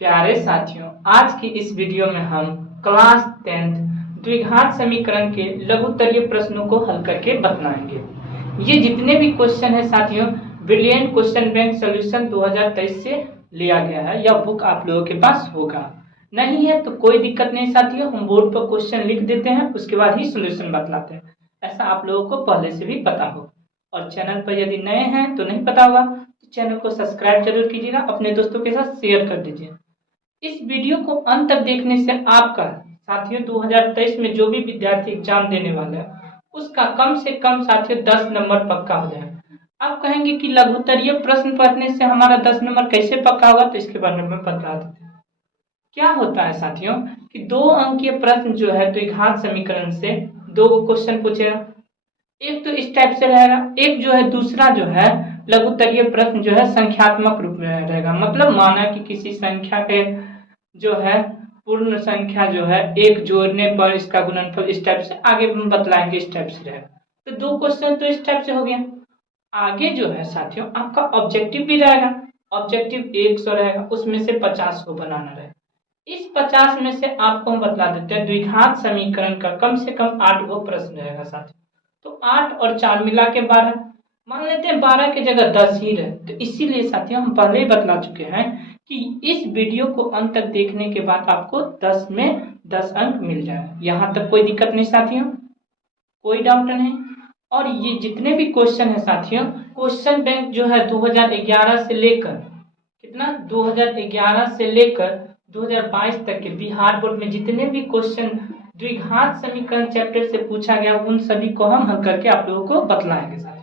प्यारे साथियों, आज की इस वीडियो में हम क्लास 10th द्विघात समीकरण के लघुत्तरीय प्रश्नों को हल करके बतलाएंगे। ये जितने भी क्वेश्चन है साथियों, ब्रिलियंट क्वेश्चन बैंक सॉल्यूशन 2023 से लिया गया है। यह बुक आप लोगों के पास होगा, नहीं है तो कोई दिक्कत नहीं साथियों, हम बोर्ड पर क्वेश्चन लिख देते हैं, उसके बाद ही सोल्यूशन बतलाते हैं। ऐसा आप लोगों को पहले से भी पता हो। और चैनल पर यदि नए हैं तो नहीं पता होगा तो चैनल को सब्सक्राइब जरूर कीजिएगा, अपने दोस्तों के साथ शेयर कर दीजिए। इस वीडियो को अंत तक देखने से आपका साथियों 2023 में जो भी विद्यार्थी एग्जाम देने वाला है उसका कम से कम साथियों 10 नंबर पक्का हो जाएगा। आप कहेंगे कि लघुत्तरीय प्रश्न पढ़ने से हमारा 10 नंबर कैसे पक्का होगा, तो इसके बारे में बता देते हैं। क्या होता है साथियों कि 2 अंकीय प्रश्न जो है द्विघात समीकरण से 2 क्वेश्चन पूछेगा। एक तो इस टाइप से रहेगा, एक जो है दूसरा जो है लघुत्तरीय प्रश्न जो है संख्यात्मक रूप में रहेगा। मतलब माना कि किसी संख्या के जो है पूर्ण संख्या जो है एक जोड़ने पर इसका गुणनफल इस टाइप से, आगे हम बतलाएंगे इस टाइप से रहेगा। तो 2 क्वेश्चन तो इस टाइप से हो गया। आगे जो है साथियों आपका ऑब्जेक्टिव भी रहेगा। ऑब्जेक्टिव 100 रहेगा, उसमें से 50 को बनाना रहेगा। इस 50 में से आपको हम बतला देते हैं द्विघात समीकरण का कम से कम 8 गो प्रश्न रहेगा साथियों। तो 8 और 4 मिला के 12, मान लेते हैं 12 की जगह 10 ही रहे। तो इसीलिए साथियों हम पहले ही बतला चुके हैं कि इस वीडियो को अंत तक देखने के बाद आपको 10 में 10 अंक मिल जाएगा। यहाँ तक कोई दिक्कत नहीं साथियों, कोई डाउट नहीं। और ये जितने भी क्वेश्चन है साथियों, क्वेश्चन बैंक जो है 2011 से लेकर कितना 2011 से लेकर 2022 तक के बिहार बोर्ड में जितने भी क्वेश्चन द्विघात समीकरण चैप्टर से पूछा गया उन सभी को हम हल करके आप लोगों को बतलाएंगे साथियों।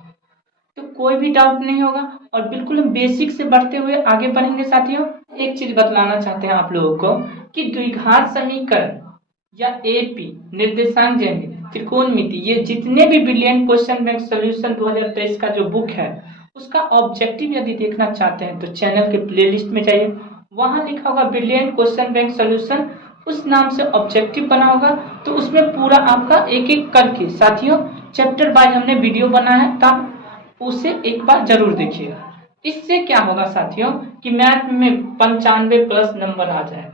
तो कोई भी डाउट नहीं होगा और बिल्कुल हम बेसिक से बढ़ते हुए आगे बढ़ेंगे साथियों। एक चीज बतलाना चाहते हैं आप लोगों को कि द्विघात समीकरण या एपी निर्देशांक ज्यामिति त्रिकोणमिति, ये जितने भी ब्रिलियंट क्वेश्चन बैंक सॉल्यूशन 2023 का जो बुक है उसका ऑब्जेक्टिव यदि देखना चाहते हैं तो चैनल के प्लेलिस्ट में जाइए, वहां लिखा होगा ब्रिलियंट क्वेश्चन बैंक सॉल्यूशन, उस नाम से ऑब्जेक्टिव बना होगा। तो उसमें पूरा आपका एक एक करके साथियों चैप्टर वाइज हमने वीडियो बनाया है, तब उसे एक बार जरूर देखिएगा। इससे क्या होगा साथियों कि मैथ में 95 प्लस नंबर आ जाएगा।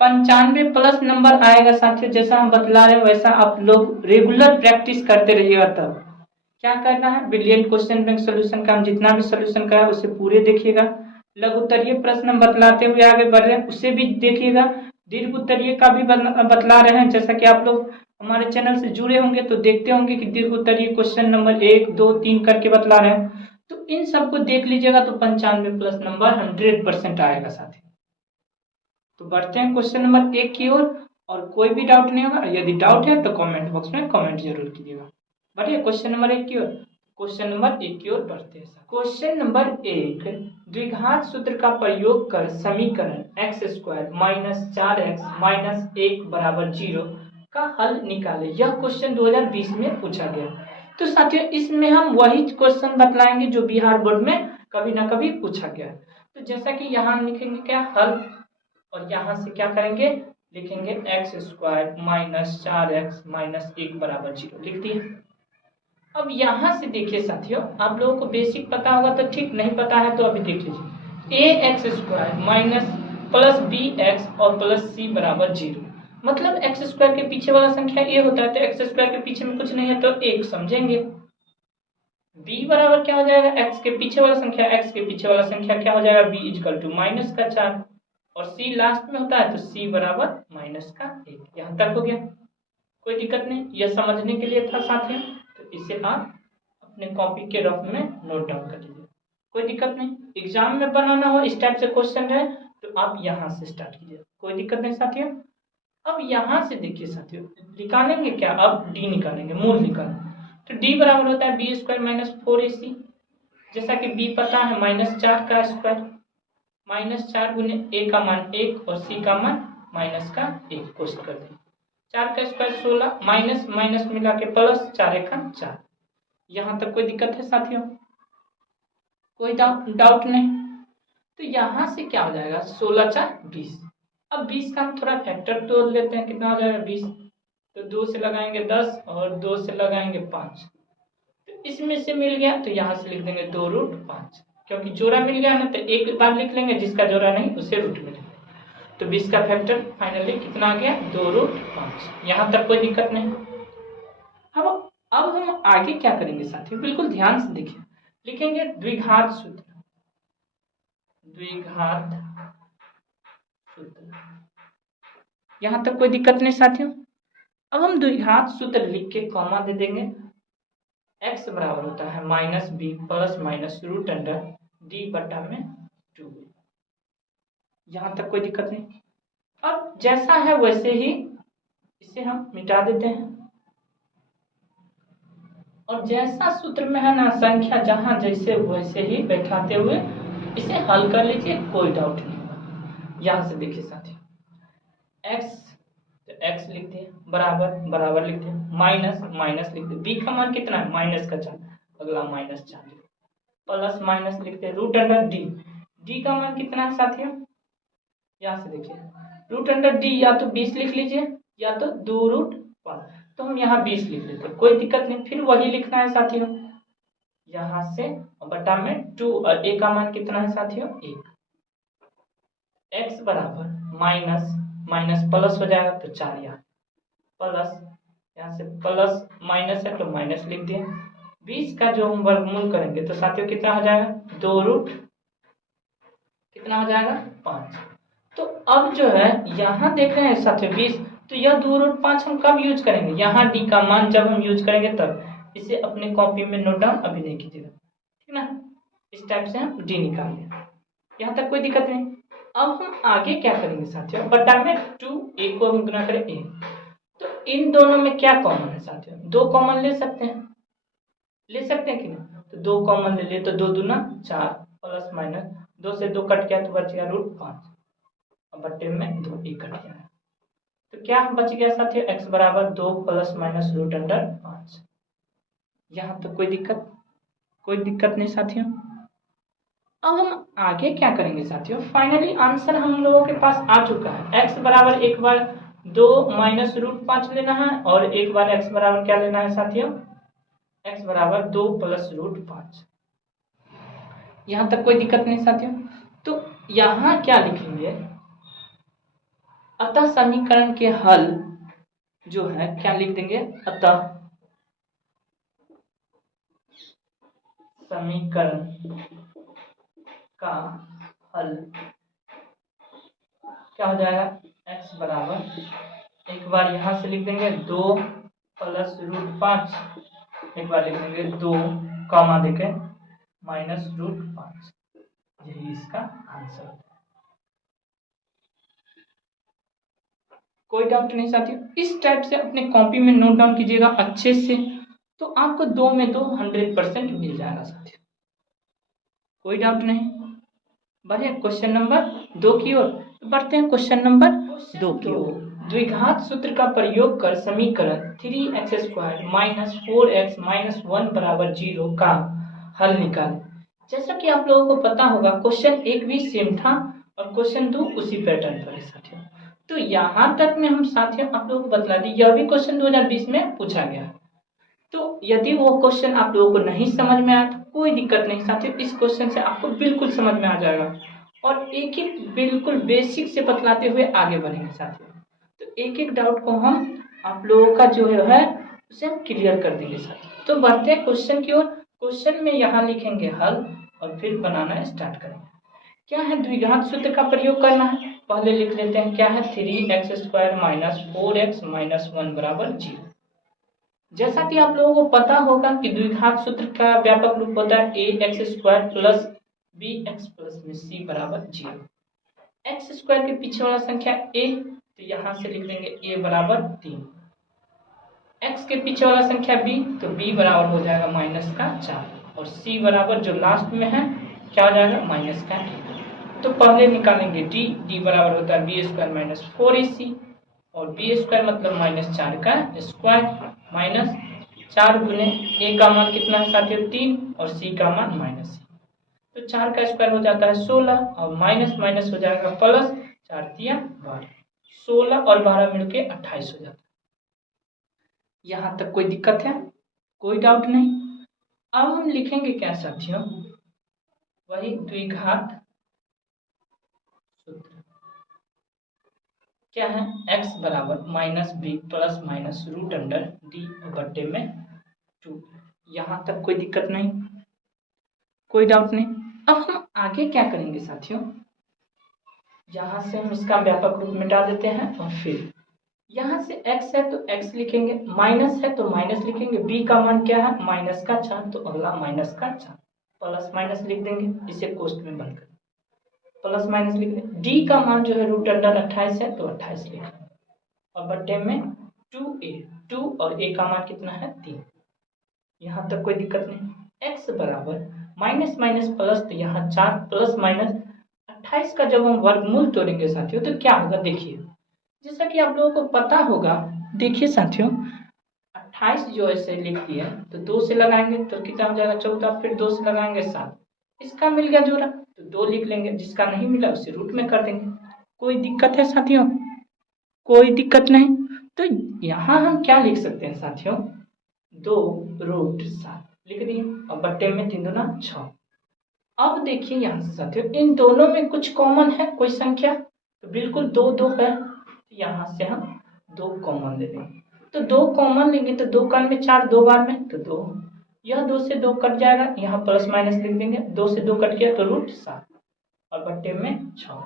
95 प्लस नंबर आएगा साथियों। जैसा हम बतला रहे हैं वैसा आप लोग रेगुलर प्रैक्टिस करते रहिएगा। तब क्या करना है, ब्रिलियंट क्वेश्चन बैंक सॉल्यूशन का हम जितना भी सॉल्यूशन करा उसे पूरे देखिएगा। लघुत्तरीय प्रश्न हम बतलाते हुए आगे बढ़ रहे हैं उसे भी देखिएगा। दीर्घ उत्तरीय का भी बतला रहे हैं, जैसा कि आप लोग हमारे चैनल से जुड़े होंगे तो देखते होंगे कि दीर्घ उत्तरीय क्वेश्चन नंबर 1, 2, 3 करके बतला रहे हैं। तो इन सबको देख लीजिएगा तो 95 प्लस नंबर 100% आएगा साथी। तो बढ़ते हैं क्वेश्चन नंबर 1 की ओर और कोई भी डाउट नहीं होगा। यदि डाउट है तो कमेंट बॉक्स में कमेंट जरूर कीजिएगा। बढ़िए क्वेश्चन नंबर 1 की ओर। क्वेश्चन नंबर 1 की ओर बढ़ते हैं। क्वेश्चन नंबर 1, द्विघात सूत्र का प्रयोग कर समीकरण x² माइनस 4x माइनस 1 बराबर 0 का हल निकाले। यह क्वेश्चन 2020 में पूछा गया। तो साथियों इसमें हम वही क्वेश्चन बतलाएंगे जो बिहार बोर्ड में कभी ना कभी पूछा गया। तो जैसा कि यहाँ लिखेंगे क्या हल, और यहाँ से क्या करेंगे लिखेंगे x² माइनस 4x माइनस 1 बराबर 0 लिख दिए। अब यहाँ से देखिए साथियों, आप लोगों को बेसिक पता होगा तो ठीक, नहीं पता है तो अभी देख लीजिए। ax² माइनस प्लस bx और प्लस c बराबर 0, मतलब x² के पीछे वाला संख्या a होता है तो x² के पीछे में कुछ नहीं है तो 1 समझेंगे। b बराबर क्या हो जाएगा, x के पीछे वाला संख्या, x के पीछे वाला संख्या क्या हो जाएगा b इक्वल टू माइनस का 4 और c लास्ट में होता है तो c बराबर माइनस का 1। यहाँ तक हो गया, कोई दिक्कत नहीं, यह समझने के लिए था साथियों। तो इसे आप अपने कॉपी के रफ में नोट डाउन कर लीजिए, कोई दिक्कत नहीं। एग्जाम में बनाना हो इस टाइप से क्वेश्चन है तो आप यहाँ से स्टार्ट कीजिए, कोई दिक्कत नहीं साथियों। अब यहाँ से देखिए साथियों, निकालेंगे क्या, अब डी निकालेंगे, मूल निकालेंगे। तो डी बराबर होता है b² माइनस 4ac, जैसा कि b पता है माइनस 4 का स्क्वायर, माइनस 4 गुने a का मान 1 और c का मान माइनस का 1, कोशिश करते हैं। 4 का स्क्वायर 16, माइनस माइनस मिला के प्लस, 4 का 4। यहाँ तक कोई दिक्कत है साथियों, कोई डाउट नहीं। तो यहाँ से क्या हो जाएगा 16 4 20। अब 20 का हम थोड़ा फैक्टर तोड़ लेते हैं, कितना हो जाएगा 20, तो 2 से लगाएंगे 10 और 2 से लगाएंगे 5, तो इसमें से मिल गया तो यहाँ से लिख देंगे 2 रूट 5। क्योंकि जोड़ा मिल गया ना तो एक बार लिख लेंगे, जिसका जोड़ा नहीं उसे रूट में लिख लेंगे। तो 20 का फैक्टर फाइनली कितना आ गया, 2√5। यहाँ तक कोई दिक्कत नहीं। अब हम आगे क्या करेंगे साथियों, बिल्कुल ध्यान से देखिए। लिखेंगे द्विघात सूत्र। द्विघात सूत्र, यहाँ तक कोई दिक्कत नहीं साथियों। अब हम द्विघात सूत्र लिख के कॉमा दे देंगे। x बराबर होता है -b plus minus root under d बटा में 2। यहाँ तक कोई दिक्कत नहीं। अब जैसा है वैसे ही इसे हम मिटा देते हैं, और जैसा सूत्र में है ना संख्या जहां जैसे वैसे ही बैठाते हुए इसे हल कर लीजिए, कोई डाउट नहीं होगा। यहां से देखिए साथियों, x तो x लिख दिए, बराबर बराबर लिख दिए, माइनस माइनस लिख दिए, b का मान कितना है -4, अगला -4 प्लस माइनस लिखते हैं रूट अंडर d का मान कितना है साथियों, यहां से देखिए रूट अंडर d या तो 20 लिख लीजिए या तो 2√5, तो हम यहाँ 20 लिख लेते हैं, कोई दिक्कत नहीं। फिर वही लिखना है साथियों, यहाँ से बटा में 2, और a का मान कितना है साथियों 1। x बराबर माइनस माइनस प्लस हो जाएगा तो 4, यहाँ प्लस, यहाँ से प्लस माइनस है तो माइनस लिख दिए। 20 का जो हम वर्गमूल करेंगे तो साथियों कितना हो जाएगा, 2 कितना हो जाएगा 5। तो अब जो है यहाँ देख रहे हैं साथियों 20, तो यह 2√5 हम कब यूज करेंगे, यहाँ d का मान जब हम यूज करेंगे तब। इसे अपने कॉपी में नोट डाउन अभी नहीं कीजिएगा, ठीक ना। इस टाइप से हम d निकाल लें, यहाँ तक कोई दिक्कत नहीं। अब हम आगे क्या करेंगे साथियों, बटा में 2, a को हम गुना करें a, तो इन दोनों में क्या कॉमन है साथियों, 2 कॉमन ले सकते हैं कि नहीं, तो 2 कॉमन ले लिए तो 2 दूना 4 प्लस माइनस 2 से 2 कट गया तो बच गया √5, और बट्टे में 2 1 कट गया, तो क्या बच गया साथियों, x बराबर 2 प्लस माइनस रूट अंडर 5। यहाँ तो कोई दिक्कत नहीं साथियों। अब हम आगे क्या करेंगे साथियों, फाइनली आंसर हम लोगों के पास आ चुका है। x बराबर एक बार 2 माइनस √5 लेना है, और एक बार x बराबर क्या लेना है साथियों, x बराबर 2 प्लस √5। यहाँ तक कोई दिक्कत नहीं साथियों। तो यहाँ क्या लिखेंगे, अतः समीकरण के हल जो है क्या लिख देंगे, अतः समीकरण का हल क्या हो जाएगा, x बराबर एक बार यहां से लिख देंगे 2 प्लस √5, एक बार लिख देंगे 2 कॉमा देके माइनस √5। यही इसका आंसर है। कोई डाउट नहीं साथियों। इस टाइप से अपने कॉपी में नोट डाउन कीजिएगा अच्छे से, तो आपको 2 में 2 100% मिल जाएगा साथियों, कोई डाउट नहीं। बढ़े क्वेश्चन नंबर 2 की ओर, बढ़ते हैं क्वेश्चन नंबर 2 की ओर। द्विघात सूत्र का प्रयोग कर समीकरण 3x² - 4x - 1 बराबर 0 का हल निकालें। जैसा कि आप लोगों को पता होगा, क्वेश्चन 1 भी सेम था और क्वेश्चन 2 उसी पैटर्न पर है साथियों। तो यहाँ तक में हम साथियों आप लोगों को बतला दी, यह भी क्वेश्चन 2020 में पूछा गया। तो यदि वो क्वेश्चन आप लोगों को नहीं समझ में आया तो कोई दिक्कत नहीं साथियों, इस क्वेश्चन से आपको बिल्कुल समझ में आ जाएगा, और एक एक बिल्कुल बेसिक से बतलाते हुए आगे बढ़ेंगे साथियों। तो एक एक डाउट को हम आप लोगों का जो है उसे हम क्लियर कर देंगे साथियों। तो बढ़ते हैं क्वेश्चन की ओर। क्वेश्चन में यहाँ लिखेंगे हल और फिर बनाना स्टार्ट करेंगे। क्या है, द्विघात सूत्र का प्रयोग करना है। पहले लिख लेते हैं क्या है, 3x² - 4x - 1 बराबर 0। जैसा कि आप लोगों को पता होगा कि द्विघात सूत्र का व्यापक रूप होता है ax² प्लस bx प्लस में c बराबर 0। x² के पीछे वाला संख्या a, तो यहाँ से लिख देंगे a बराबर 3। x के पीछे वाला संख्या b, तो b बराबर हो जाएगा -4, और c बराबर जो लास्ट में है क्या हो जाएगा, -1। तो पहले निकालेंगे d बराबर होता है b² - 4ac, और b² मतलब -4 का स्क्वायर, -4 गुने a का मान कितना है साथियों 3, और c का मान -c, तो 4 का स्क्वायर हो जाता है 16, और माइनस माइनस हो जाएगा प्लस, 4 तिया 12, 16 और 12 मिलके 28 हो जाता है। यहाँ तक कोई दिक्कत है, कोई डाउट नहीं। अब हम लिखेंगे क्या साथियों, वही द्विघात सूत्र क्या है, x बराबर -b plus minus root under D बट्टे में 2। यहाँ तक कोई दिक्कत नहीं, कोई डाउट नहीं। अब हम आगे क्या करेंगे साथियों, यहाँ से हम इसका व्यापक रूप मिटा देते हैं और फिर यहाँ से x है तो x लिखेंगे, माइनस है तो माइनस लिखेंगे, b का मान क्या है -4 तो अगला -4 प्लस माइनस लिख देंगे, इसे कोष्ठ में बंद कर प्लस माइनस लिख देंगे। d का मान जो है रूट अंडर 28 है तो 28 लिखेंगे और बट्टे में 2a, 2 और a का मान कितना है 3। यहाँ तक कोई दिक्कत नहीं। x बराबर माइनस माइनस प्लस तो यहाँ 4 प्लस माइनस 28 का जब हम वर्गमूल तोड़ेंगे साथियों तो क्या होगा, देखिए जैसा कि आप लोगों को पता होगा। देखिए साथियों 28 जो ऐसे लिख दिया तो 2 से लगाएंगे तो कितना हो जाएगा 14, फिर 2 से लगाएंगे 7, इसका मिल गया जोड़ा तो 2 लिख लेंगे, जिसका नहीं मिला उसे रूट में कर देंगे। कोई दिक्कत है साथियों, कोई दिक्कत नहीं। तो यहाँ हम क्या लिख सकते हैं साथियों, 2√7 लिख दिए और बट्टे में 3 दूना 6। अब देखिए यहाँ से साथियों इन दोनों में कुछ कॉमन है, कोई संख्या तो बिल्कुल 2 2 है, यहाँ से हम 2 कॉमन ले लेंगे तो 2 कॉमन लेंगे तो 2 का में 4 2 बार में तो 2, यह 2 से 2 कट जाएगा, यहाँ प्लस माइनस लिख देंगे, 2 से 2 कट गया तो √7 और बट्टे में 6।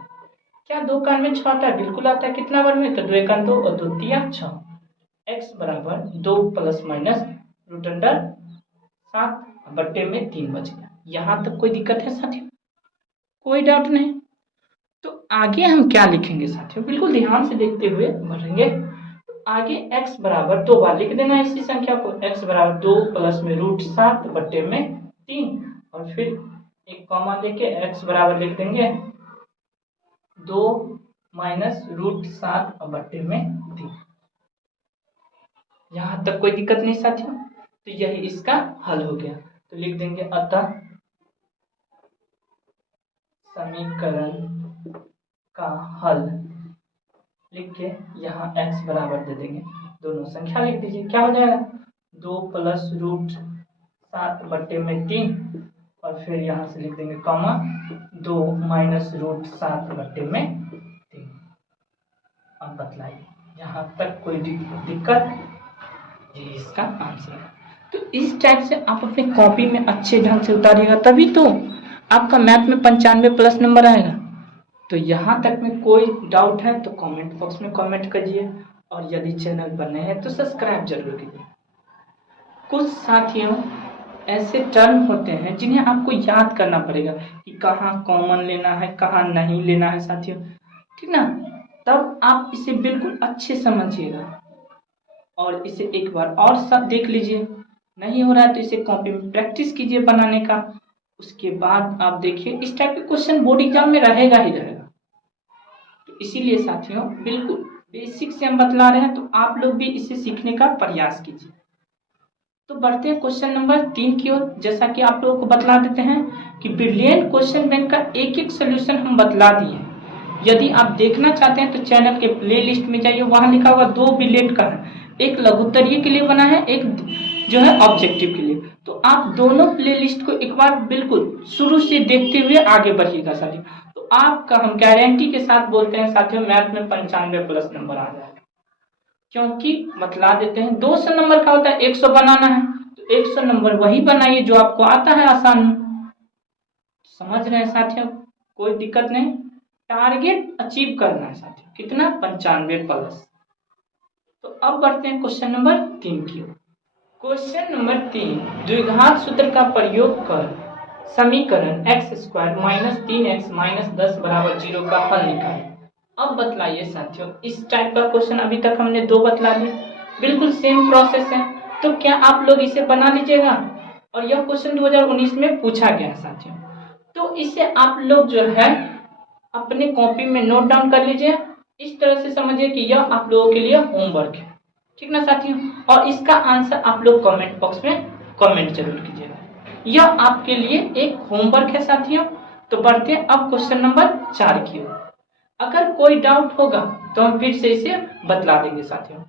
क्या 2 का में 6 आता है, बिल्कुल आता है, कितना बार में तो 2 1 2 और 2 3 6। x बराबर 2 प्लस माइनस रूट अंडर 7 बट्टे में 3 बच गया। यहाँ तक कोई दिक्कत है साथियों, कोई डाउट नहीं। तो आगे हम क्या लिखेंगे साथियों, बिल्कुल ध्यान से देखते हुए बढ़ेंगे। तो आगे x बराबर 2 बार लिख देना इसी संख्या को, x बराबर 2 प्लस में √7 बट्टे में 3 और फिर एक कॉमा लेके x बराबर लिख देंगे 2 माइनस √7 बट्टे में 3। यहाँ तक कोई दिक्कत नहीं साथियों, तो यही इसका हल हो गया। तो लिख देंगे अतः समीकरण का हल लिख के यहाँ x बराबर दे देंगे, दोनों संख्या लिख दीजिए, क्या हो जाएगा 2 प्लस √7 बट्टे में 3 और फिर यहाँ से लिख देंगे कॉमा 2 माइनस √7 बट्टे में 3। अब बतलाइए यहाँ तक कोई दिक्कत, ये इसका आंसर है। तो इस टाइप से आप अपने कॉपी में अच्छे ढंग से उतारिएगा, तभी तो आपका मैथ में 95 प्लस नंबर आएगा। तो यहाँ तक में कोई डाउट है तो कमेंट बॉक्स में कमेंट करिए और यदि चैनल पर नए हैं तो सब्सक्राइब जरूर कीजिए। कुछ साथियों ऐसे टर्म होते हैं जिन्हें आपको याद करना पड़ेगा कि कहाँ कॉमन लेना है कहाँ नहीं लेना है साथियों, ठीक ना, तब आप इसे बिल्कुल अच्छे समझिएगा और इसे एक बार और सब देख लीजिए। नहीं हो रहा है तो इसे कॉपी में प्रैक्टिस कीजिए बनाने का, उसके बाद आप देखिए इस टाइप के क्वेश्चन बोर्ड एग्जाम में रहेगा ही रहेगा। तो इसीलिए साथियों बिल्कुल बेसिक से हम बतला रहे हैं, तो आप लोग भी इसे सीखने का प्रयास कीजिए। तो बढ़ते हैं क्वेश्चन नंबर 3 की ओर। जैसा कि आप लोगों को बतला देते हैं कि ब्रिलियंट क्वेश्चन बैंक का एक एक सोल्यूशन हम बतला दिए। यदि आप देखना चाहते हैं तो चैनल के प्लेलिस्ट में जाइए, वहां लिखा हुआ 2 ब्रिलियंट का है, एक लघुत्तरीय के लिए बना है, एक जो है ऑब्जेक्टिव के लिए। तो आप दोनों प्लेलिस्ट को एक बार बिल्कुल शुरू से देखते हुए आगे बढ़िएगा साथियों, तो आपका हम गारंटी के साथ बोलते हैं साथियों मैथ में 95 प्लस नंबर आ जाएगा। क्योंकि बतला देते हैं 200 नंबर का होता है, 100 बनाना है तो 100 नंबर वही बनाइए जो आपको आता है आसान में। समझ रहे हैं साथियों, कोई दिक्कत नहीं। टारगेट अचीव करना है साथियों, कितना 95 प्लस। तो अब बढ़ते हैं क्वेश्चन नंबर 3 की ओर। क्वेश्चन नंबर 3, द्विघात सूत्र का प्रयोग कर समीकरण x² - 3x - 10 = 0 का हल निकालें। अब बतलाइए साथियों, इस टाइप का क्वेश्चन अभी तक हमने 2 बतला दिए, बिल्कुल सेम प्रोसेस है। तो क्या आप लोग इसे बना लीजिएगा, और यह क्वेश्चन 2019 में पूछा गया है साथियों, तो इसे आप लोग जो है अपने कॉपी में नोट डाउन कर लीजिए। इस तरह से समझिए कि यह आप लोगों के लिए होमवर्क है, ठीक ना साथियों, और इसका आंसर आप लोग कमेंट बॉक्स में कमेंट जरूर कीजिएगा। यह आपके लिए एक होमवर्क है साथियों। तो बढ़ते हैं अब क्वेश्चन नंबर 4 की ओर। अगर कोई डाउट होगा तो हम फिर से इसे बतला देंगे साथियों,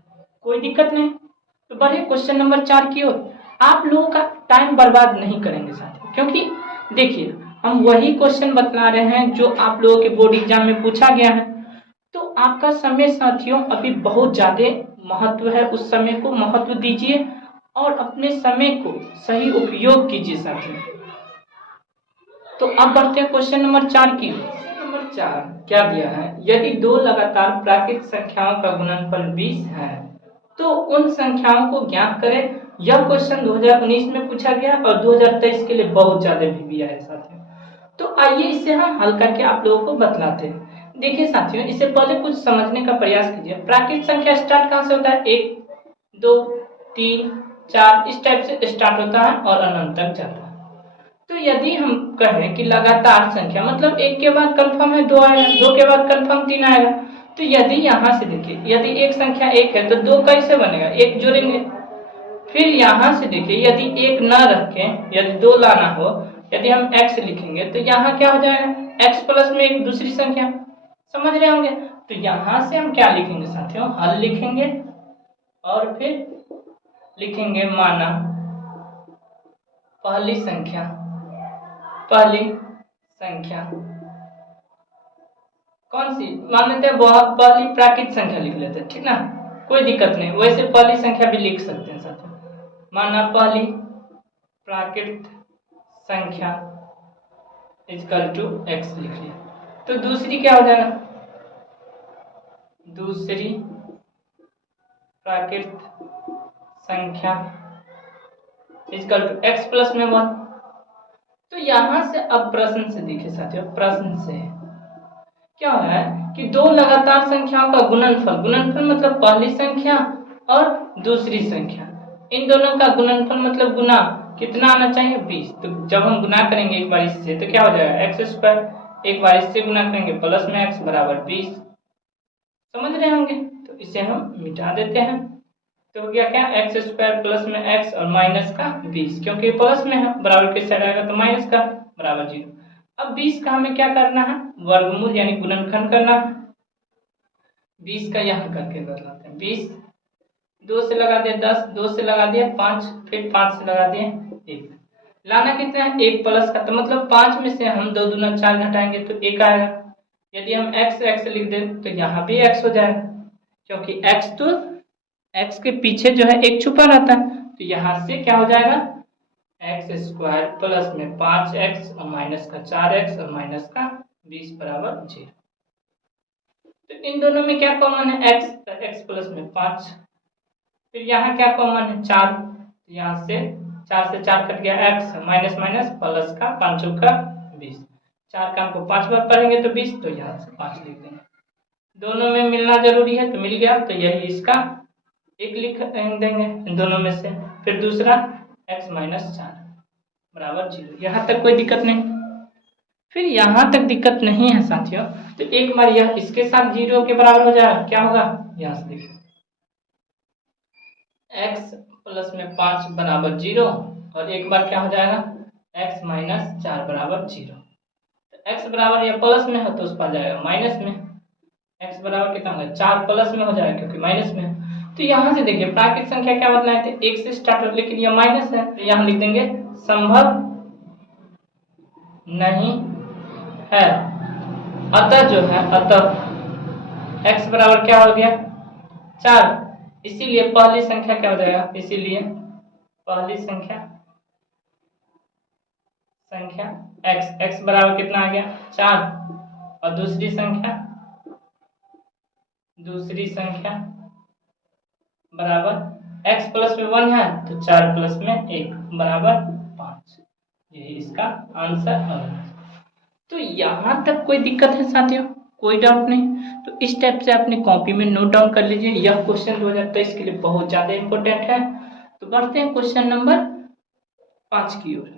कोई दिक्कत नहीं। तो बढ़े क्वेश्चन नंबर 4 की ओर। आप लोगों का टाइम बर्बाद नहीं करेंगे साथियों, क्योंकि देखिए हम वही क्वेश्चन बतला रहे हैं जो आप लोगों के बोर्ड एग्जाम में पूछा गया है। तो आपका समय साथियों अभी बहुत ज्यादा महत्व है, उस समय को महत्व दीजिए और अपने समय को सही उपयोग कीजिए साथियों। तो अब बढ़ते हैं क्वेश्चन नंबर 4 की। नंबर 4 क्या दिया है, यदि दो लगातार प्राकृत संख्याओं का गुणनफल 20 है तो उन संख्याओं को ज्ञात करें। यह क्वेश्चन 2019 में पूछा गया और 2023 के लिए बहुत ज्यादा भी आया साथियों। तो आइए इसे हम हल करके आप लोगों को बतलाते हैं। देखिए साथियों, इससे पहले कुछ समझने का प्रयास कीजिए। प्राकृत संख्या स्टार्ट कहाँ से होता है, 1 2 3 4 इस टाइप से स्टार्ट होता है और अनंत तक जाता है। तो यदि हम कहें कि लगातार संख्या मतलब एक के बाद कंफर्म है 2 आएगा, 2 के बाद कंफर्म 3 आएगा। तो यदि यहाँ से देखिए, यदि एक संख्या 1 है तो 2 कैसे बनेगा, 1 जोड़ेंगे। फिर यहाँ से देखिए, यदि 1 न रखें, यदि 2 लाना हो, यदि हम x लिखेंगे तो यहाँ क्या हो जाएगा, x प्लस में एक दूसरी संख्या, समझ रहे होंगे। तो यहाँ से हम क्या लिखेंगे साथियों, हल लिखेंगे और फिर लिखेंगे माना पहली संख्या कौन सी मान लेते हैं, पहली प्राकृत संख्या लिख लेते हैं, ठीक ना, कोई दिक्कत नहीं। वैसे पहली संख्या भी लिख सकते हैं साथियों, माना पहली प्राकृत संख्या इक्वल टू x लिख लिया। तो दूसरी क्या हो जाएगा, दूसरी प्राकृत संख्या इक्वल टू x प्लस में 1। तो यहां से अब प्रश्न से देखिए साथियों, प्रश्न से क्या हो रहा है कि दो लगातार संख्याओं का गुणनफल मतलब पहली संख्या और दूसरी संख्या, इन दोनों का गुणनफल मतलब गुना कितना आना चाहिए, 20। तो जब हम गुना करेंगे एक बार इससे तो क्या हो जाएगा, एक्स स्क्वायर, एक बार इससे गुना करेंगे प्लस में x बराबर 20, समझ रहे होंगे। तो इसे हम मिटा देते हैं, तो हो गया क्या, एक्स स्क्वायर प्लस में x और माइनस का 20, क्योंकि प्लस में है बराबर के साइड आएगा तो माइनस का बराबर 0। अब 20 का हमें क्या करना है, वर्गमूल यानी गुणनखंड करना है। 20 का यहाँ करके बदलाते हैं, 20 2 से लगा दिया 10, 2 से लगा दिया 5, फिर 5 से लगा दिए 1, लाना कितना है 1 प्लस का, तो मतलब 5 में से हम 2 दूना 4 घटाएंगे तो 1 आएगा। यदि हम x लिख दें तो यहाँ भी x हो जाएगा, क्योंकि x के पीछे जो है 1 छुपा रहता है। तो यहाँ से क्या हो जाएगा, एक्स स्क्वायर प्लस में 5x और माइनस का 4x और माइनस का 20 बराबर 0। तो इन दोनों में क्या कॉमन है, x, तो x प्लस में 5, फिर यहाँ क्या कॉमन है 4, तो यहाँ से 4 से 4 कट गया, x माइनस माइनस प्लस का 5 का 20, 4 का हमको 5 बार पढ़ेंगे तो 20, तो यहाँ से 5 लिख देंगे। दोनों में मिलना जरूरी है, तो मिल गया, तो यही इसका एक लिख देंगे इन दोनों में से। फिर दूसरा x माइनस 4 बराबर 0, यहाँ तक कोई दिक्कत नहीं। फिर यहाँ तक दिक्कत नहीं है साथियों, तो एक बार यह इसके साथ 0 के बराबर हो जाएगा, क्या होगा, यहाँ से देखिए x प्लस में 5 बराबर 0 और एक बार क्या हो जाएगा x माइनस 4 बराबर 0। तो x बराबर या प्लस में है तो उस पर जाएगा माइनस में, x बराबर कितना होगा 4 प्लस में हो जाएगा क्योंकि माइनस में है। तो यहाँ से देखिए प्राकृत संख्या क्या बतलाए थे, 1 से स्टार्ट हो, लेकिन यह माइनस है, तो यहाँ लिख देंगे संभव नहीं है। अतः जो है, अतः x बराबर क्या हो गया 4, इसीलिए पहली संख्या क्या हो जाएगा, इसीलिए पहली संख्या x बराबर कितना आ गया 4, और दूसरी संख्या बराबर x प्लस में 1 है तो 4 प्लस में 1 बराबर 5, यही इसका आंसर है। तो यहाँ तक कोई दिक्कत है साथियों, कोई डाउट नहीं। तो इस टाइप से अपनी कॉपी में नोट डाउन कर लीजिए, यह क्वेश्चन 2023 के लिए बहुत ज्यादा इंपॉर्टेंट है। तो बढ़ते हैं क्वेश्चन नंबर 5 की ओर।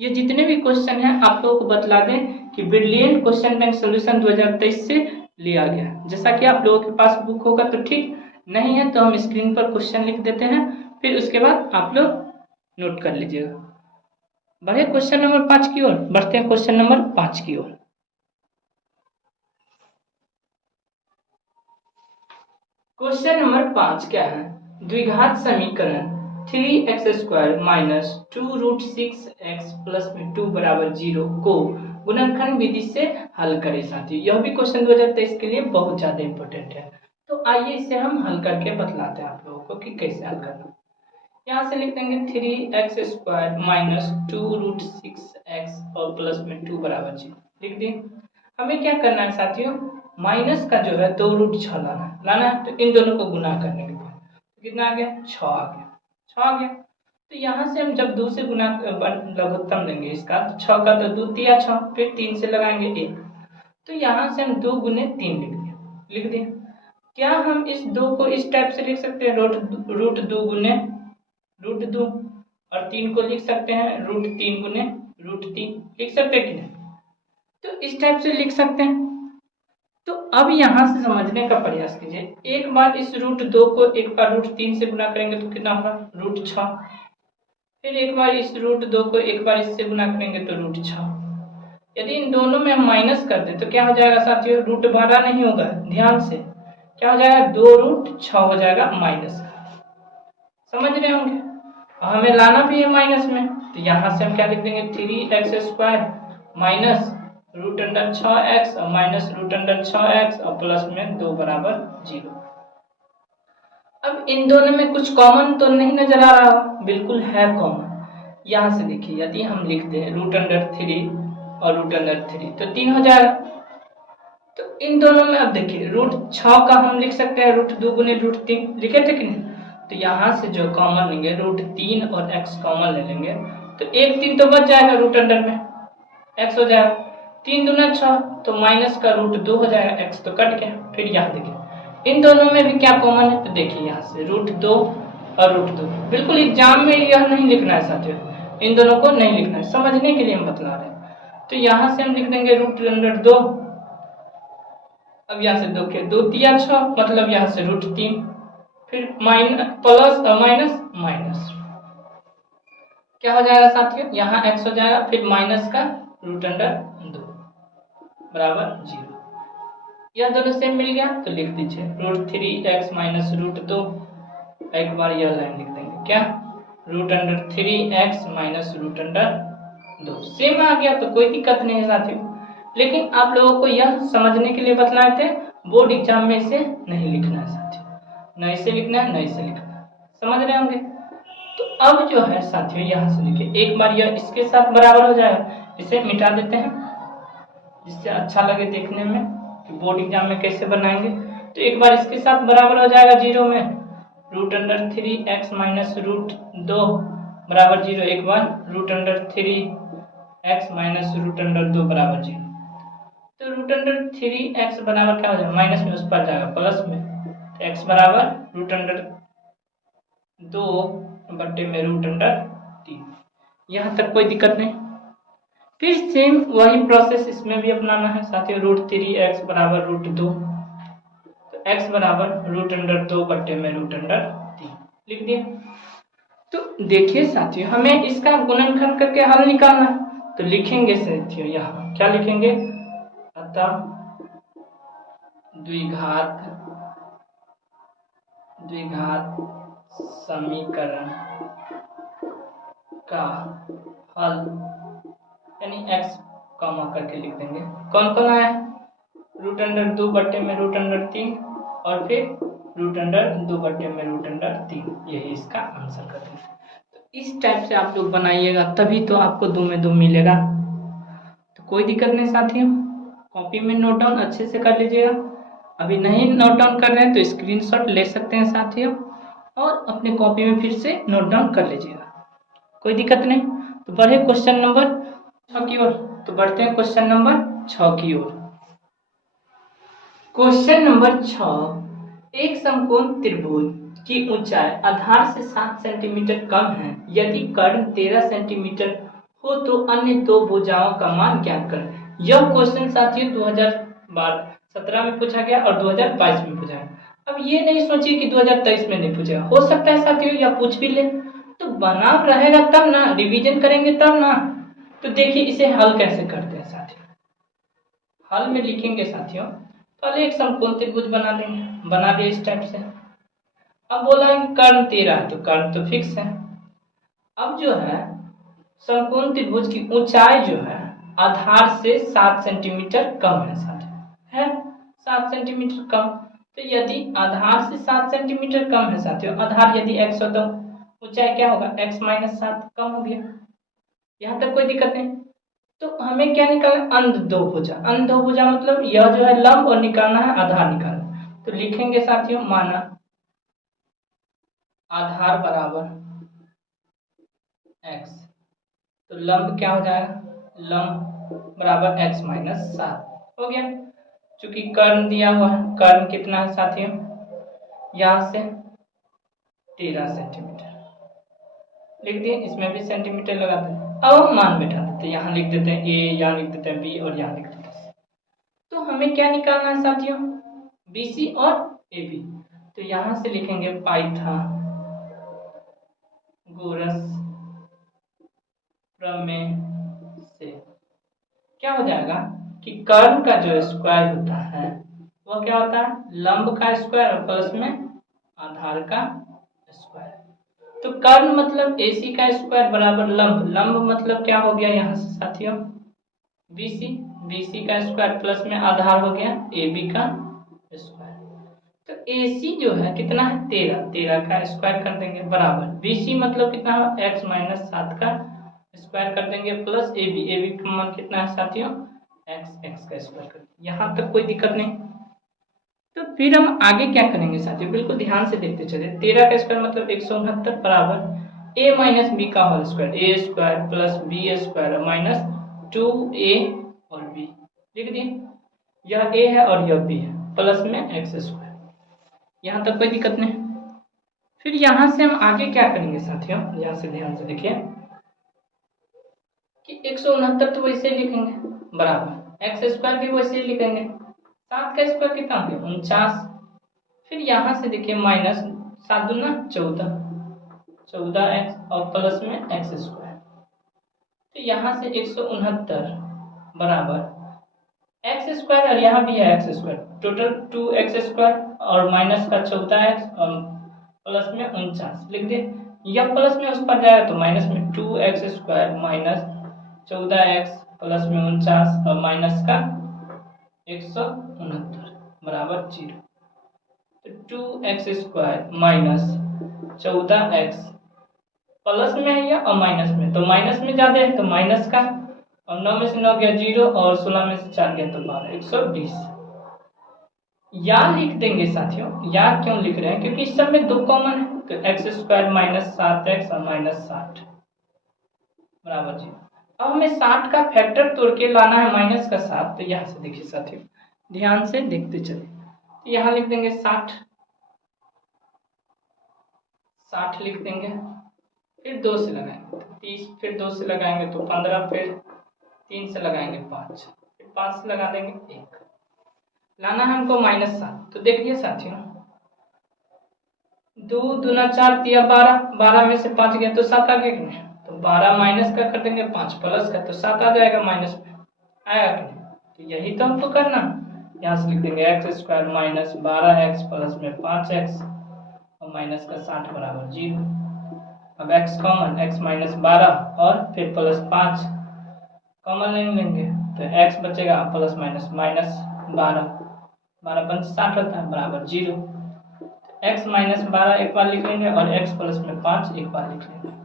ये जितने भी क्वेश्चन हैं आप लोगों को बतला दें कि ब्रिलियंट क्वेश्चन बैंक सॉल्यूशन 2023 से लिया गया। जैसा कि आप लोगों के पास बुक होगा तो ठीक, नहीं है तो हम स्क्रीन पर क्वेश्चन लिख देते हैं, फिर उसके बाद आप लोग नोट कर लीजिएगा। बढ़े क्वेश्चन नंबर 5 की ओर, बढ़ते हैं क्वेश्चन नंबर 5 की ओर। क्वेश्चन नंबर 5 क्या है, द्विघात समीकरण 3x² माइनस 2√6x प्लस में 2 बराबर 0 को गुणनखंड विधि से हल करें साथियों। यह भी क्वेश्चन 2023 के लिए बहुत ज्यादा इंपॉर्टेंट है। तो आइए इसे हम हल करके बतलाते हैं आप लोगों को कि कैसे हल करना। यहाँ से लिख देंगे 3x² माइनस 2√6x और प्लस में 2 बराबर 0 लिख दिए। हमें क्या करना है साथियों, माइनस का जो है 2√6 लाना है। तो इन दोनों को गुना करने के बाद कितना आ गया, 6 आ गया, 6 आ गया। तो यहाँ से हम जब 2 से गुना लघुत्तम लेंगे इसका, तो 6 का तो 2 तिया 6, फिर 3 से लगाएंगे 1, तो यहाँ से हम 2 गुने 3 लिख दिए। क्या हम इस 2 को इस टाइप से लिख सकते हैं, √2 गुने √2, और 3 को लिख सकते हैं √3 गुने √3, लिख सकते हैं कि नहीं? तो इस टाइप से लिख सकते हैं। तो अब यहाँ से समझने का प्रयास कीजिए। एक बार इस √2 को एक बार √3 से गुना करेंगे तो कितना होगा, √6। फिर एक बार इस √2 को एक बार इससे गुना करेंगे तो √6। यदि इन दोनों में हम माइनस कर दें तो क्या हो जाएगा साथियों, रूट बड़ा नहीं होगा, ध्यान से क्या हो जाएगा, 2√6 हो जाएगा माइनस का। समझ रहे होंगे। हमें लाना भी है माइनस में, तो यहाँ से हम क्या लिख देंगे, 3x² माइनस √6x और माइनस √6x और प्लस में 2 बराबर 0। अब इन दोनों में कुछ कॉमन तो नहीं नजर आ रहा, बिल्कुल है कॉमन। यहाँ से देखिए, यदि हम लिख दें √3 और √3 तो 3 हो जाएगा। तो इन दोनों में अब देखिए √6 का हम लिख सकते हैं √2 गुने √3, लिखे थे कि नहीं? तो यहाँ से जो कॉमन लेंगे √3 और x कॉमन ले लेंगे तो 1 3 तो बच जाएगा, √अंडर में x हो जाएगा, 3 दूना 6, तो माइनस का √2 हो जाएगा, x तो कट गया। फिर यहाँ देखिए इन दोनों में भी क्या कॉमन है, तो देखिए यहाँ से √2 और √2, बिल्कुल एग्जाम में यह नहीं लिखना है साथियों, इन दोनों को नहीं लिखना है, समझने के लिए हम बतला रहे हैं। तो यहाँ से हम लिख देंगे √2। अब यहाँ से 2 के 2 तिया 6, मतलब यहाँ से √3, फिर माइनस प्लस माइनस माइनस क्या हो जाएगा साथियों, यहाँ x हो जाएगा, फिर माइनस का √2 बराबर 0। यह दोनों सेम मिल गया तो लिख दीजिए √3x माइनस √2। एक बार यह लाइन लिख देंगे, क्या, √3x माइनस √2 सेम आ गया तो कोई दिक्कत नहीं है साथियों। लेकिन आप लोगों को यह समझने के लिए बतलाए थे, बोर्ड एग्जाम में इसे नहीं लिखना है साथियों, न इसे लिखना है न इसे लिखना है, समझ रहे होंगे। तो अब जो है साथियों यहाँ से लिखिए, एक बार यह इसके साथ बराबर हो जाएगा, इसे मिटा देते हैं जिससे अच्छा लगे देखने में कि बोर्ड एग्जाम में कैसे बनाएंगे। तो एक बार इसके साथ बराबर हो जाएगा 0 में, √3x माइनस √2 बराबर 0, एक बार √3x माइनस √2 बराबर 0। तो √3x बराबर क्या हो जाएगा, माइनस में उस पर जाएगा प्लस में, तो x बराबर √2/√3। यहाँ तक कोई दिक्कत नहीं। फिर सेम वही प्रोसेस इसमें भी अपनाना है साथियों, √3x बराबर √2, तो x बराबर √2/√3 लिख दिया। तो देखिए साथियों, हमें इसका गुणनखंड करके हल निकालना है, तो लिखेंगे साथियों यहाँ क्या लिखेंगे, अतः द्विघात समीकरण का हल, यानी x कॉमा करके लिख देंगे। कौन कौन आया है, √2/√3 और फिर √2/√3, यही इसका आंसर कर देंगे। तो इस टाइप से आप लोग बनाइएगा, तभी तो आपको 2 में 2 मिलेगा। तो कोई दिक्कत नहीं साथियों, कॉपी में नोट डाउन अच्छे से कर लीजिएगा। अभी नहीं नोट डाउन कर रहे हैं तो स्क्रीनशॉट ले सकते हैं साथियों, और अपने कॉपी में फिर से नोट डाउन कर लीजिएगा, कोई दिक्कत नहीं। तो बढ़े क्वेश्चन नंबर 6 की ओर, तो बढ़ते हैं क्वेश्चन नंबर 6 की ओर। क्वेश्चन नंबर 6, एक समकोण त्रिभुज की ऊंचाई आधार से 7 सेंटीमीटर कम है, यदि कर्ण 13 सेंटीमीटर हो तो अन्य 2 भुजाओं का मान ज्ञात करें। यह क्वेश्चन साथियों 2017 में पूछा गया और 2022 में पूछा गया। अब ये नहीं सोचिए कि 2023 में नहीं पूछा, हो सकता है साथियों या पूछ भी ले, तो बना रहेगा तब ना, रिवीजन करेंगे तब ना। तो देखिए इसे हल कैसे करते हैं साथियों। हल में लिखेंगे साथियों, पहले एक समकोण त्रिभुज बना देंगे, बना दिए इस टाइप से। अब बोला है कर्ण 13 है, तो कर्ण तो फिक्स है। अब जो है समकोण त्रिभुज की ऊंचाई जो है आधार से 7 सेंटीमीटर कम है साथियों, है 7 सेंटीमीटर कम। तो यदि आधार से 7 सेंटीमीटर कम है साथियों, आधार यदि x हो तो ऊंचाई क्या होगा, x माइनस 7 कम हो गया। यहाँ तक कोई दिक्कत नहीं। तो हमें क्या निकालना, अंध दो भुजा। अंध दो भुजा मतलब यह जो है लंब और निकालना है आधार निकालना। तो लिखेंगे साथियों, माना आधार बराबर x, तो लंब क्या हो जाएगा, लंब बराबर x माइनस 7 हो गया। चूंकि कर्ण दिया हुआ है, कर्ण कितना है साथियों, यहां से 13 सेंटीमीटर लिख दिए, इसमें भी सेंटीमीटर लगाते हैं। अब हम मान बैठा देते हैं, यहाँ लिख देते हैं a, यहाँ लिख देते हैं b और यहाँ लिख देते हैं। तो हमें क्या निकालना है साथियों, BC और AB। तो यहां से लिखेंगे पाइथागोरस प्रमेय से क्या हो जाएगा कि कर्ण का जो स्क्वायर होता है वो क्या होता है, लंब का स्क्वायर और प्लस में आधार का स्क्वायर। तो कर्ण मतलब AC का स्क्वायर बराबर लंब, लंब मतलब क्या हो गया यहाँ से साथियों, BC, BC का स्क्वायर प्लस में आधार हो गया AB का स्क्वायर। तो AC जो है कितना है, 13, 13 का स्क्वायर कर देंगे बराबर BC मतलब कितना है, x माइनस 7 का स्क्वायर कर देंगे प्लस AB, AB का मान कितना है साथियों, x का स्क्वायर कर देंगे। यहाँ तक कोई दिक्कत नहीं। तो फिर हम आगे क्या करेंगे साथियों, बिल्कुल ध्यान से देखते चले। 13 का स्क्वायर मतलब 169 बराबर a माइनस बी का whole square, A square plus B square minus 2a और b लिख दिए। यह a है और यह b है, प्लस में x स्क्वायर। यहाँ तक कोई दिक्कत नहीं। फिर यहाँ से हम आगे क्या करेंगे साथियों, यहाँ से ध्यान से देखिए कि 169 तो वैसे ही लिखेंगे बराबर x स्क्वायर भी वैसे ही लिखेंगे, 7 का स्क्वायर कितना हो गया 49। फिर यहाँ से देखिए माइनस 7 दूना 14, 14x और प्लस में x स्क्वायर। तो यहाँ से 169 बराबर x स्क्वायर और यहाँ भी है x square, total 2x square और माइनस का 14x और प्लस में 49 लिख दे। यह प्लस में उस पर जाएगा तो माइनस में 2x square minus 14x plus में 49 और माइनस का 169 बराबर 0। तो 2x square minus 14x plus में है या और माइनस में, तो माइनस में ज्यादा है तो माइनस का, और 9 में से 9 गया 0 और 16 में से 4 गया तो 12, 120। या लिख देंगे साथियों, या क्यों लिख रहे हैं, क्योंकि इस सब में 2 कॉमन है, तो x स्क्वायर माइनस 7x और माइनस 60 बराबर 0। अब हमें 60 का फैक्टर तोड़ के लाना है माइनस का 7। तो यहाँ से देखिए साथियों, ध्यान से देखते चले। तो यहाँ लिख देंगे 60 लिख देंगे, फिर 2 से लगाएंगे तो 30, फिर 2 से लगाएंगे तो 15, फिर 3 से लगाएंगे 5, फिर 5 से लगा देंगे 1। लाना है हमको माइनस 7। तो देखिए साथियों, 2 दूना 4 दिया 12, 12 में से 5 गया तो 7 आ गया, तो 12 माइनस का कर देंगे, 5 प्लस का तो 7 आ जाएगा माइनस में, आएगा कि नहीं। तो यही तो हमको करना। यहाँ से लिख देंगे x square minus 12x plus में 5x और माइनस का 60 बराबर 0। अब x कॉमन, x माइनस 12 और फिर प्लस 5 कॉमन नहीं लेंगे तो x बचेगा प्लस माइनस माइनस 12, 12 पंच 60 होता है बराबर 0। x माइनस 12 एक बार लिख लेंगे और x प्लस में 5 एक बार लिख लेंगे।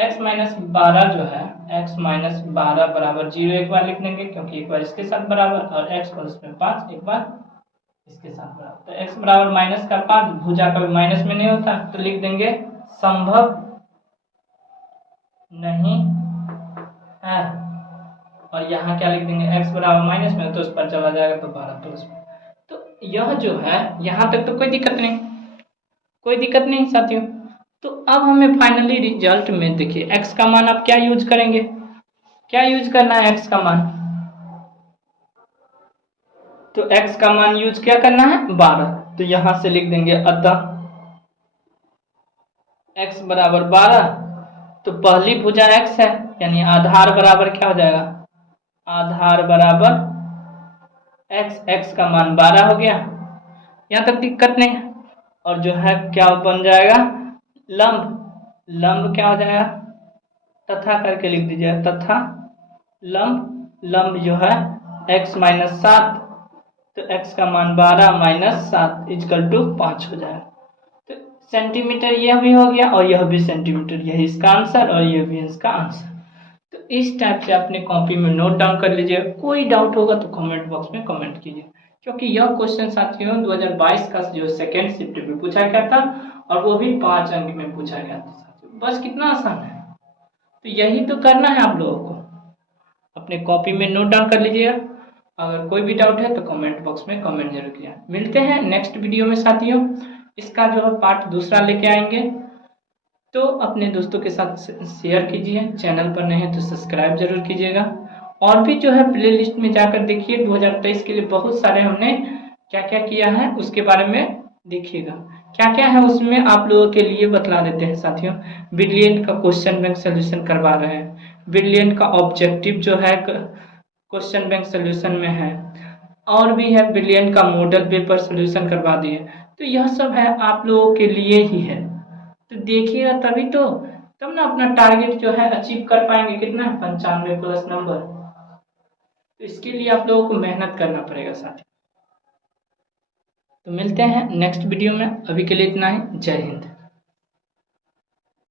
x माइनस 12 जो है, x माइनस 12 बराबर 0 एक बार लिख देंगे, क्योंकि एक बार इसके साथ बराबर, और x प्लस में 5 एक बार इसके साथ बराबर। तो x बराबर माइनस का 5, भुजा कभी माइनस में नहीं होता, तो लिख देंगे संभव नहीं है। और यहाँ क्या लिख देंगे, x बराबर माइनस में तो उस पर चला जाएगा तो 12 प्लस में। तो यह जो है यहाँ तक तो कोई दिक्कत नहीं, कोई दिक्कत नहीं साथियों। तो अब हमें फाइनली रिजल्ट में देखिए x का मान आप क्या यूज करेंगे, क्या यूज करना है x का मान, तो x का मान यूज क्या करना है 12। तो यहां से लिख देंगे अतः x बराबर 12, तो पहली भुजा x है यानी आधार बराबर क्या हो जाएगा, आधार बराबर x का मान 12 हो गया, यहाँ तक दिक्कत नहीं। और जो है क्या बन जाएगा, लंब क्या हो जाएगा, तथा करके लिख दीजिए, तथा लंब जो है x माइनस 7, तो x का मान 12 माइनस 7 इजकल टू 5 हो जाएगा। तो सेंटीमीटर यह भी हो गया और यह भी सेंटीमीटर, यही इसका आंसर और यह भी इसका आंसर। तो इस टाइप से अपने कॉपी में नोट डाउन कर लीजिए। कोई डाउट होगा तो कमेंट बॉक्स में कमेंट कीजिए, क्योंकि यह क्वेश्चन साथियों 2022 का जो सेकेंड शिफ्ट में पूछा गया था और वो भी 5 अंक में पूछा गया था साथियों। बस कितना आसान है, तो यही तो करना है आप लोगों को। अपने कॉपी में नोट डाउन कर लीजिएगा। अगर कोई भी डाउट है तो कमेंट बॉक्स में कमेंट जरूर किया। मिलते हैं नेक्स्ट वीडियो में साथियों। इसका जो है पार्ट दूसरा लेके आएंगे, तो अपने दोस्तों के साथ शेयर कीजिए। चैनल पर नए हैं तो सब्सक्राइब जरूर कीजिएगा। और भी जो है प्ले लिस्ट में जाकर देखिए, 2023 के लिए बहुत सारे हमने क्या क्या किया है उसके बारे में देखिएगा। क्या क्या है उसमें आप लोगों के लिए बतला देते हैं साथियों। ब्रिलियंट का क्वेश्चन बैंक सोल्यूशन करवा रहे हैं, ब्रिलियंट का ऑब्जेक्टिव जो है क्वेश्चन बैंक सोल्यूशन में है, और भी है ब्रिलियंट का मॉडल पेपर सोल्यूशन करवा दिए। तो यह सब है आप लोगों के लिए ही है, तो देखिएगा तभी तो, तब ना अपना टारगेट जो है अचीव कर पाएंगे। कितना है 95 प्लस नंबर। तो इसके लिए आप लोगों को मेहनत करना पड़ेगा साथी। तो मिलते हैं नेक्स्ट वीडियो में, अभी के लिए इतना ही। जय हिंद।